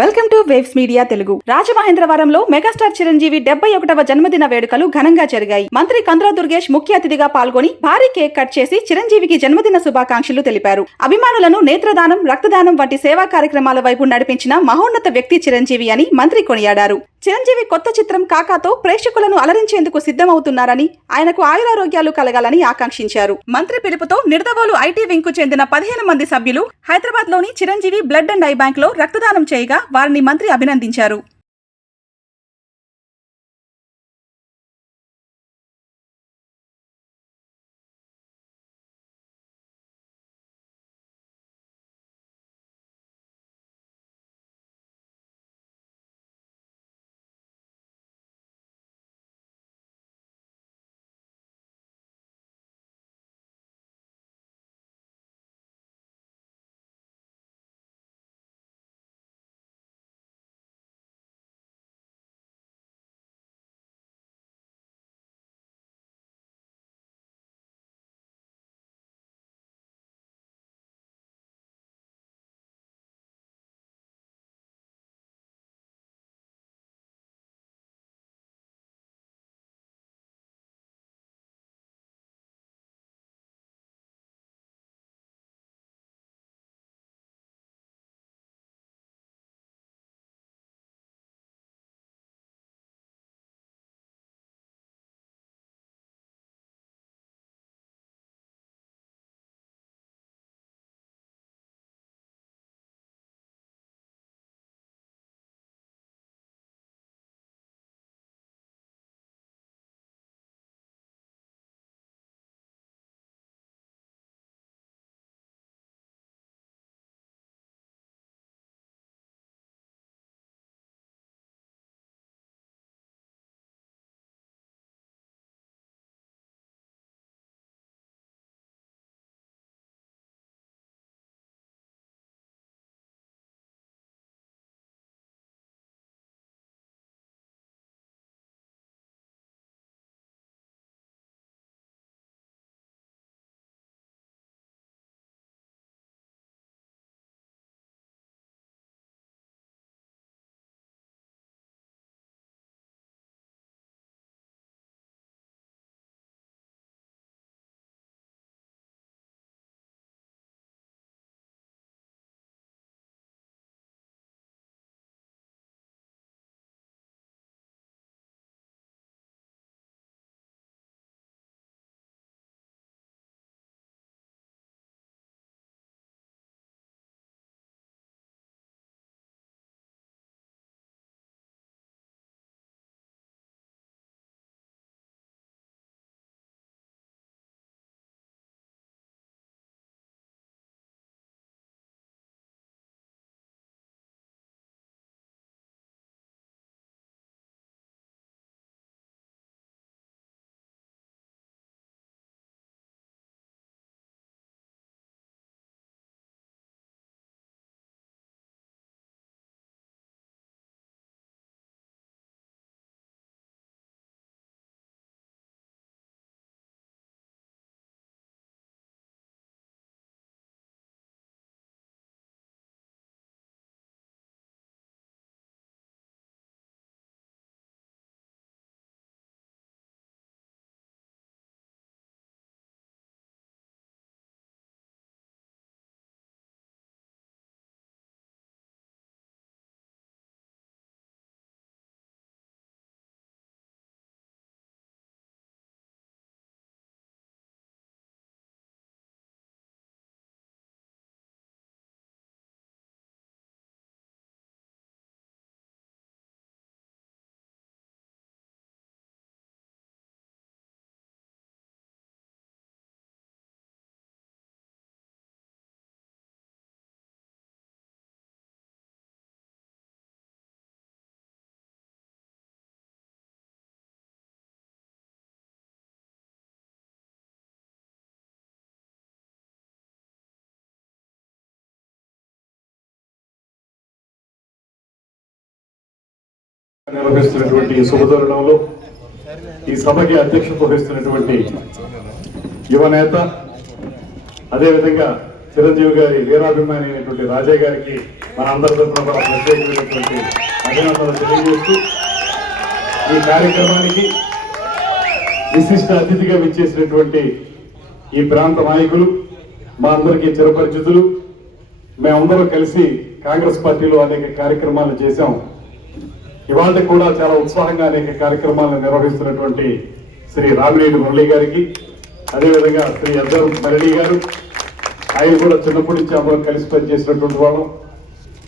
Welcome to waves media Telugu. రాజమహేంద్రవరంలో megastar Chiranjeevi 71వ జన్మదిన వేడుకలు ఘనంగా జరిగాయి. మంత్రి కందుల దుర్గేష్ ముఖ్య అతిథిగా పాల్గొని భారీ కేక్ కట్ చేసి చిరంజీవికి జన్మదిన శుభాకాంక్షలు తెలిపారు. అభిమానులను నేత్రదానం, రక్తదానం వంటి సేవా కార్యక్రమాల వైపు నడిపించిన మహోన్నత వ్యక్తి చిరంజీవి అని మంత్రి కొనియాడారు. చిరంజీవి కొత్త చిత్రం కాకాతో ప్రేక్షకులను అలరించేందుకు సిద్ధమవుతున్నారని, ఆయనకు ఆయురారోగ్యాలు కలగాలని ఆకాంక్షించారు. మంత్రి పిలుపుతో నిడదవోలు ఐటీ వింగ్ కు చెందిన 15 మంది సభ్యులు హైదరాబాద్ లోని Chiranjeevi blood and I bank లో రక్తదానం చేయగా వారిని మంత్రి అభినందించారు. నిర్వహిస్తున్నటువంటి శుభతరుణంలో ఈ సభకి అధ్యక్షత వహిస్తున్నటువంటి యువనేత, అదేవిధంగా చిరంజీవి గారి వీరాభిమాని అయినటువంటి రాజయ్య గారికి మన అందరి తరఫున కూడా ప్రత్యేకమైనటువంటి అభినందనలు తెలియజేస్తూ ఈ కార్యక్రమానికి విశిష్ట అతిథిగా విచ్చేసినటువంటి ఈ ప్రాంత నాయకులు, మా అందరికీ చిరపరిచితులు, మేమందరం కలిసి కాంగ్రెస్ పార్టీలో అనేక కార్యక్రమాలు చేశాం. ఇవాళ కూడా చాలా ఉత్సాహంగా అనేక కార్యక్రమాలను నిర్వహిస్తున్నటువంటి శ్రీ రామినేని మురళి గారికి, అదేవిధంగా శ్రీ అద్దరు మరళి గారు, ఆయన కూడా చిన్నప్పటి నుంచి అందరం కలిసి పనిచేసినటువంటి వాళ్ళం.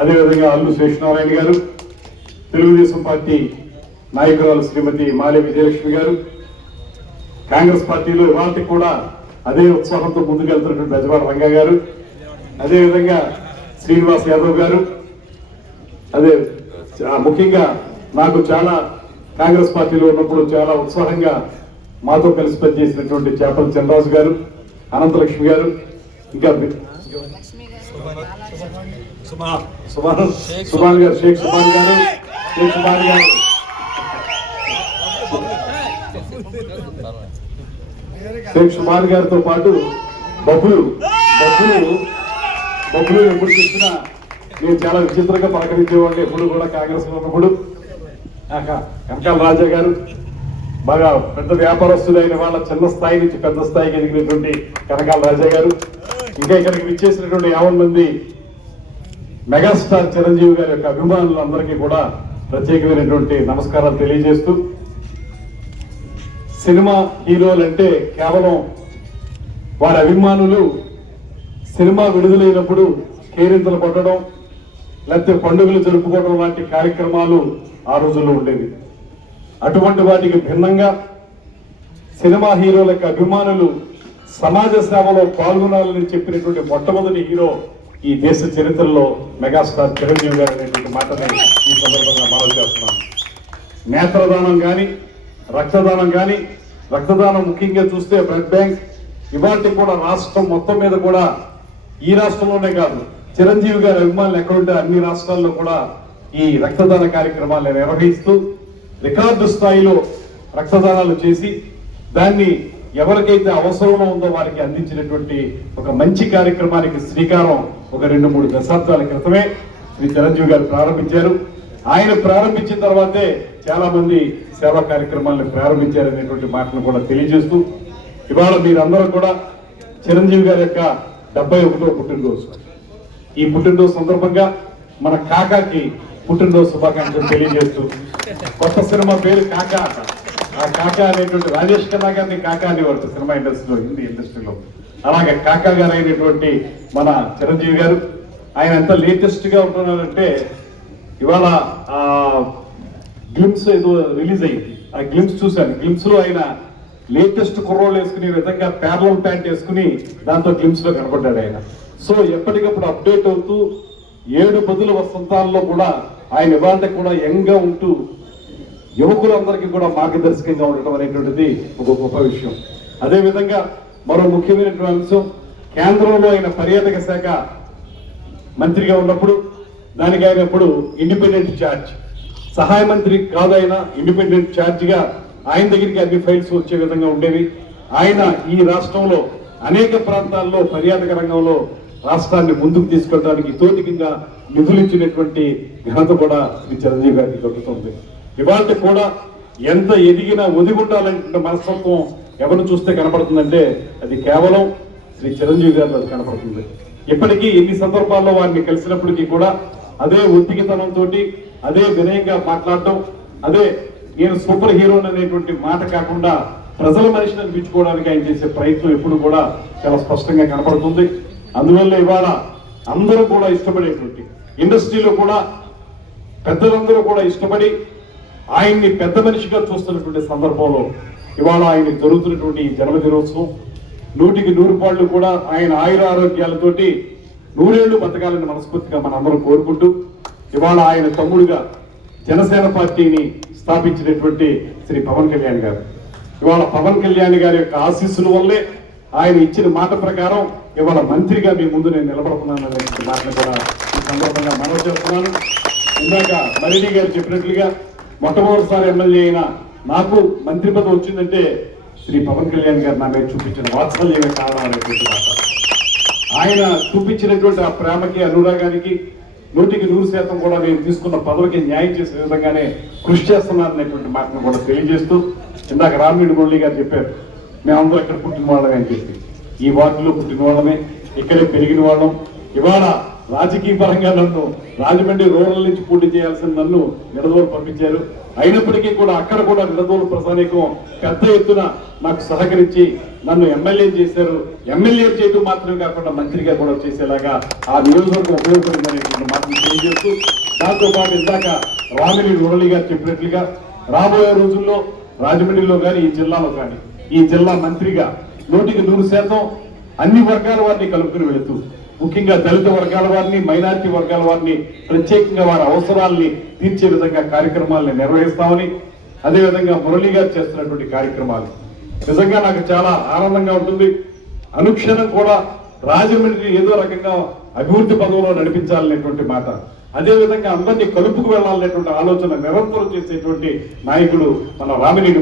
అదేవిధంగా అల్లు శేషనారాయణ గారు, తెలుగుదేశం పార్టీ నాయకురాలు శ్రీమతి మాలే విజయలక్ష్మి గారు, కాంగ్రెస్ పార్టీలో ఇవాళ కూడా అదే ఉత్సాహంతో ముందుకెళ్తున్నటువంటి బెజవాడ రంగా గారు, అదేవిధంగా శ్రీనివాస్ యాదవ్ గారు, అదే ముఖ్యంగా నాకు చాలా కాంగ్రెస్ పార్టీలో ఉన్నప్పుడు చాలా ఉత్సాహంగా మాతో కలిసి పనిచేసినటువంటి చేపల చంద్రరాజు గారు, అనంతలక్ష్మి గారు, ఇంకా సుభాన్ గారు, షేక్ సుభాన్ గారు, షేక్ సుభాన్ గారితో పాటు బబ్బులు ఎప్పుడు చూసినా నేను చాలా విచిత్రంగా పలకరించేవాడిని. ఎప్పుడు కూడా కాంగ్రెస్ లో ఉన్నప్పుడు కనకాల రాజా గారు, బాగా పెద్ద వ్యాపారస్తులైన వాళ్ళ చిన్న స్థాయి నుంచి పెద్ద స్థాయికి ఎదిగినటువంటి కనకాల రాజా గారు, ఇంకా ఇక్కడికి విచ్చేసినటువంటి 50 మంది మెగాస్టార్ చిరంజీవి గారి యొక్క అభిమానులందరికీ కూడా ప్రత్యేకమైనటువంటి నమస్కారాలు తెలియజేస్తూ, సినిమా హీరోలు అంటే కేవలం వారి అభిమానులు సినిమా విడుదలైనప్పుడు కేరింతలు కొట్టడం, లేకపోతే పండుగలు జరుపుకోవడం లాంటి కార్యక్రమాలు ఆ రోజుల్లో ఉండేవి. అటువంటి వాటికి భిన్నంగా సినిమా హీరోల యొక్క అభిమానులు సమాజ సేవలో పాల్గొనాలని చెప్పినటువంటి మొట్టమొదటి హీరో ఈ దేశ చరిత్రలో మెగాస్టార్ చిరంజీవి గారు అనేటువంటి మాటని ఈ సందర్భంగా మనం చేస్తున్నాం. నేత్రదానం కానీ, రక్తదానం కానీ, రక్తదానం ముఖ్యంగా చూస్తే బ్లడ్ బ్యాంక్ ఇవాటి కూడా రాష్ట్రం మొత్తం మీద కూడా, ఈ రాష్ట్రంలోనే కాదు, చిరంజీవి గారి అభిమానులు ఎక్కడుంటే అన్ని రాష్ట్రాల్లో కూడా ఈ రక్తదాన కార్యక్రమాలను నిర్వహిస్తూ రికార్డు స్థాయిలో రక్తదానాలు చేసి దాన్ని ఎవరికైతే అవసరమో ఉందో వారికి అందించినటువంటి ఒక మంచి కార్యక్రమానికి శ్రీకారం ఒక 2-3 దశాబ్దాల క్రితమే శ్రీ చిరంజీవి గారు ప్రారంభించారు. ఆయన ప్రారంభించిన తర్వాతే చాలా మంది సేవా కార్యక్రమాలను ప్రారంభించారనేటువంటి మాటను కూడా తెలియజేస్తూ, ఇవాళ మీరందరూ కూడా చిరంజీవి గారి యొక్క 71వ పుట్టినరోజు, ఈ పుట్టినరోజు సందర్భంగా మన కాకాకి పుట్టినరోజు శుభాకాంక్షలు తెలియజేస్తూ, కొత్త సినిమా పేరు కాకా. ఆ కాకా అనేటువంటి రాజేష్ ఖన్నా గారిని కాకా అనేవారు సినిమా ఇండస్ట్రీలో, హిందీ ఇండస్ట్రీలో. అలాగే కాకా గారు అయినటువంటి మన చిరంజీవి గారు, ఆయన ఎంత లేటెస్ట్ గా ఉంటున్నారంటే, ఇవాళ గ్లిమ్స్ ఏదో రిలీజ్ అయింది, ఆ గ్లిమ్స్ చూశాను. గ్లిమ్స్ లో ఆయన లేటెస్ట్ కుర్రోళ్ళు వేసుకునే విధంగా ప్యారలల్ ప్యాంట్ వేసుకుని దాంతో గ్లిమ్స్ లో కనబడ్డాడు ఆయన. సో ఎప్పటికప్పుడు అప్డేట్ అవుతూ 7 బదుల వసంతాల్లో కూడా ఆయన ఇవాళ కూడా యంగ్ గా ఉంటూ యువకులందరికీ కూడా మార్గదర్శకంగా ఉండటం అనేటువంటిది ఒక గొప్ప విషయం. అదేవిధంగా మరో ముఖ్యమైనటువంటి అంశం, కేంద్రంలో ఆయన పర్యాటక శాఖ మంత్రిగా ఉన్నప్పుడు దానికి ఆయన ఇప్పుడు ఇండిపెండెంట్ ఛార్జ్, సహాయ మంత్రి కాదు, ఆయన ఇండిపెండెంట్ ఛార్జ్ గా ఆయన దగ్గరికి అన్ని ఫైల్స్ వచ్చే విధంగా ఉండేవి. ఆయన ఈ రాష్ట్రంలో అనేక ప్రాంతాల్లో పర్యాటక రంగంలో రాష్ట్రాన్ని ముందుకు తీసుకెళ్ళడానికి తోటికంగా నిధులు ఇచ్చినటువంటి ఘనత కూడా శ్రీ చిరంజీవి గారికి దొరుకుతుంది. ఇవాళ కూడా ఎంత ఎదిగినా ఒదిగుండాలంటే మనస్తత్వం ఎవరిని చూస్తే కనపడుతుందంటే అది కేవలం శ్రీ చిరంజీవి గారిలో అది కనపడుతుంది. ఇప్పటికీ ఎన్ని సందర్భాల్లో వారిని కలిసినప్పటికీ కూడా అదే ఒత్తికితనంతో, అదే వినయంగా మాట్లాడటం, అదే నేను సూపర్ హీరో అనేటువంటి మాట కాకుండా ప్రజల మనిషిని అనిపించుకోవడానికి ఆయన చేసే ప్రయత్నం ఎప్పుడు కూడా చాలా స్పష్టంగా కనపడుతుంది. అందువల్ల ఇవాళ అందరూ కూడా ఇష్టపడేటువంటి, ఇండస్ట్రీలో కూడా పెద్దలందరూ కూడా ఇష్టపడి ఆయన్ని పెద్ద మనిషిగా చూస్తున్నటువంటి సందర్భంలో ఇవాళ ఆయనకి జరుగుతున్నటువంటి ఈ జన్మదినోత్సవం 100కి 100 పాళ్ళు కూడా ఆయన ఆయుర ఆరోగ్యాలతోటి 100 ఏళ్లు బతకాలని మనస్ఫూర్తిగా మనందరం కోరుకుంటూ, ఇవాళ ఆయన తమ్ముడుగా జనసేన పార్టీని స్థాపించినటువంటి శ్రీ పవన్ కళ్యాణ్ గారు, ఇవాళ పవన్ కళ్యాణ్ గారి యొక్క ఆశీస్సుల వల్లే ఆయన ఇచ్చిన మాట ప్రకారం ఇవాళ మంత్రిగా మీ ముందు నేను నిలబడుతున్నాను అనే మాటను కూడా ఈ సందర్భంగా మనవి చేస్తున్నాను. ఇందాక మరిడి గారు చెప్పినట్లుగా మొట్టమొదటిసారి ఎమ్మెల్యే అయిన నాకు మంత్రి పదవి వచ్చిందంటే శ్రీ పవన్ కళ్యాణ్ గారు నా మీద చూపించిన వాత్సల్యమే కారణం అనేటువంటి మాట. ఆయన చూపించినటువంటి ఆ ప్రేమకి అనురాగానికి 100% కూడా నేను తీసుకున్న పదవికి న్యాయం చేసే విధంగానే కృషి చేస్తున్నాను అనేటువంటి మాటను కూడా తెలియజేస్తూ, ఇందాక రామిరెడ్డి మురళి గారు చెప్పారు మేమందరూ ఇక్కడ పుట్టిన వాళ్ళమే అని చెప్పి. ఈ వార్డులో పుట్టిన వాళ్ళమే, ఇక్కడే పెరిగిన వాళ్ళం. ఇవాళ రాజకీయ పరంగా నన్ను రాజమండ్రి రూరల్ నుంచి పోటీ చేయాల్సిన నన్ను నిడదవోలు పంపించారు. అయినప్పటికీ కూడా అక్కడ కూడా నిడదవోలు ప్రజానీకం పెద్ద ఎత్తున నాకు సహకరించి నన్ను ఎమ్మెల్యే చేశారు. ఎమ్మెల్యే చేయడం మాత్రమే కాకుండా మంత్రిగా కూడా చేసేలాగా ఆ నియోజకవర్గం ఉపయోగపడిందనేటువంటి మాటను తెలియజేస్తూ, దాంతో పాటు ఇందాక రామిరెడ్డి మురళి గారు చెప్పినట్లుగా రాబోయే రోజుల్లో రాజమండ్రిలో కానీ ఈ జిల్లాలో కానీ ఈ జిల్లా మంత్రిగా 100% అన్ని వర్గాల వారిని కలుపుకుని వెళుతూ, ముఖ్యంగా దళిత వర్గాల వారిని, మైనారిటీ వర్గాల వారిని ప్రత్యేకంగా వారి అవసరాల్ని తీర్చే విధంగా కార్యక్రమాలను నిర్వహిస్తామని, అదేవిధంగా మురళి గారు చేస్తున్నటువంటి కార్యక్రమాలు నిజంగా నాకు చాలా ఆనందంగా ఉంటుంది. అనుక్షణం కూడా రాజమండ్రి ఏదో రకంగా అభివృద్ధి పదంలో నడిపించాలనేటువంటి మాట, అదేవిధంగా అందరినీ కలుపుకు వెళ్ళాలనేటువంటి ఆలోచన నిరంతరం చేసేటువంటి నాయకుడు మన రామిరెడ్డి